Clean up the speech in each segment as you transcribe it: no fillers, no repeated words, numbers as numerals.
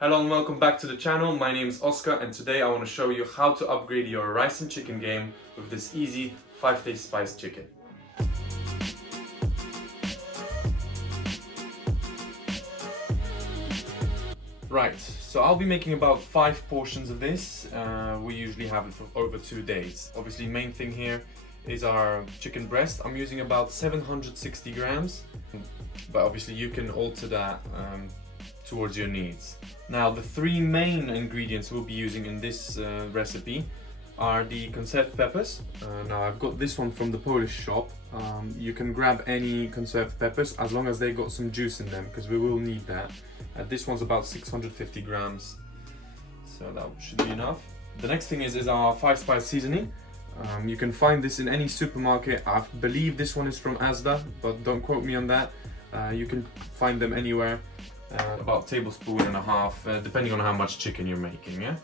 Hello and welcome back to the channel. My name is Oscar and today I want to show you how to upgrade your rice and chicken game with this easy 5-taste spice chicken. Right, so I'll be making about 5 portions of this. We usually have it for over 2 days. Obviously, main thing here is our chicken breast. I'm using about 760 grams, but obviously you can alter that towards your needs. Now, the 3 main ingredients we'll be using in this recipe are the conserved peppers. Now, I've got this one from the Polish shop. You can grab any conserved peppers as long as they got some juice in them, because we will need that. This one's about 650 grams, so that should be enough. The next thing is our 5-spice seasoning. You can find this in any supermarket. I believe this one is from Asda, but don't quote me on that. You can find them anywhere. About a tablespoon and a half, depending on how much chicken you're making, yeah?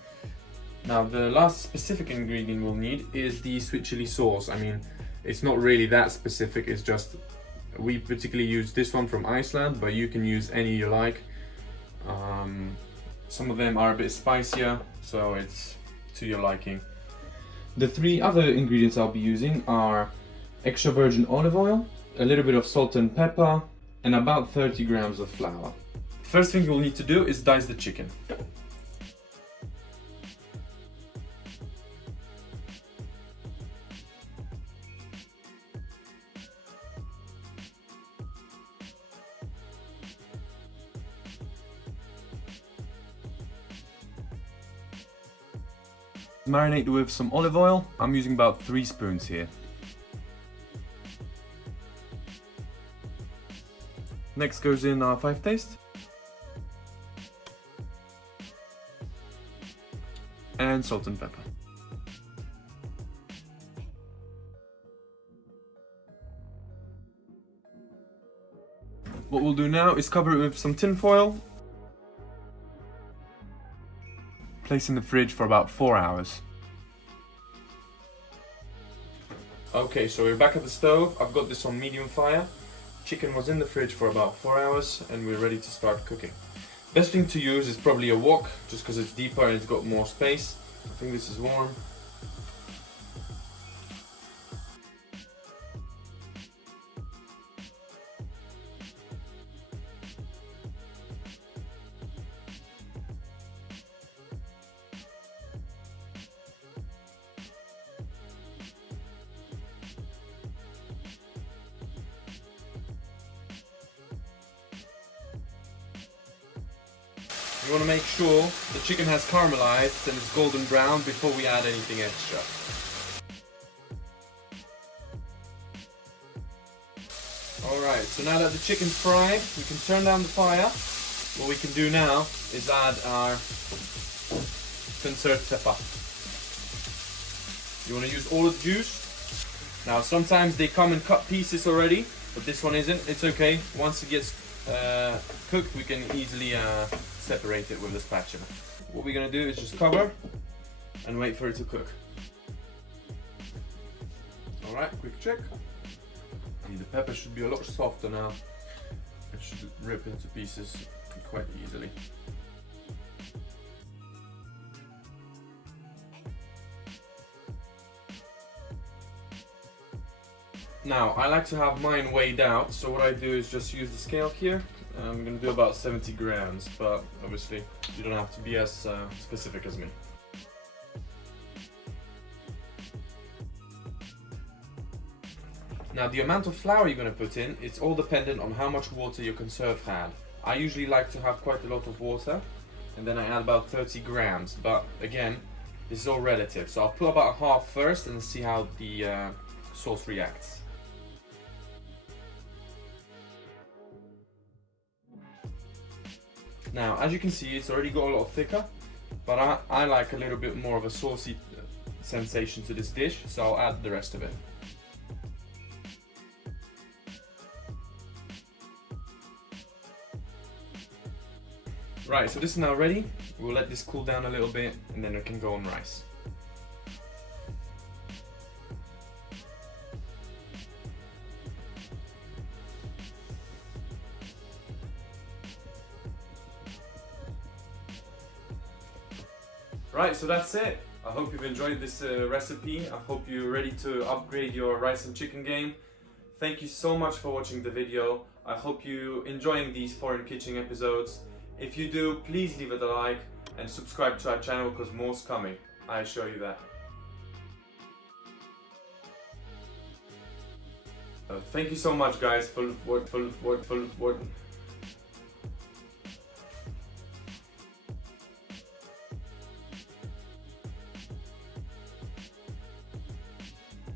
Now, the last specific ingredient we'll need is the sweet chili sauce. I mean, it's not really that specific, it's just, we particularly use this one from Iceland, but you can use any you like. Some of them are a bit spicier, so it's to your liking. The 3 other ingredients I'll be using are extra virgin olive oil, a little bit of salt and pepper, and about 30 grams of flour. First thing you'll need to do is dice the chicken. Marinate with some olive oil. I'm using about 3 spoons here. Next goes in our 5-taste. And salt and pepper. What we'll do now is cover it with some tin foil. Place in the fridge for about 4 hours. Okay, so we're back at the stove. I've got this on medium fire. Chicken was in the fridge for about 4 hours and we're ready to start cooking. Best thing to use is probably a wok, just because it's deeper and it's got more space. I think this is warm. You want to make sure the chicken has caramelized and it's golden brown before we add anything extra. Alright, so now that the chicken's fried, we can turn down the fire. What we can do now is add our conserved pepper. You want to use all of the juice. Now, sometimes they come in cut pieces already, but this one isn't. It's okay. Once it gets cooked, we can easily separate it with the spatula. What we're going to do is just cover and wait for it to cook. Alright, quick check. The pepper should be a lot softer now. It should rip into pieces quite easily. Now, I like to have mine weighed out, so what I do is just use the scale here. I'm going to do about 70 grams, but obviously you don't have to be as specific as me. Now, the amount of flour you're going to put in, it's all dependent on how much water your conserve had. I usually like to have quite a lot of water, and then I add about 30 grams, but again, this is all relative. So I'll put about half first and see how the sauce reacts. Now, as you can see, it's already got a lot thicker, but I like a little bit more of a saucy sensation to this dish, so I'll add the rest of it. Right, so this is now ready. We'll let this cool down a little bit and then it can go on rice. Right, so that's it. I hope you've enjoyed this recipe. I hope you're ready to upgrade your rice and chicken game. Thank you so much for watching the video. I hope you're enjoying these foreign kitchen episodes. If you do, please leave it a like and subscribe to our channel because more's coming. I assure you that. Thank you so much guys for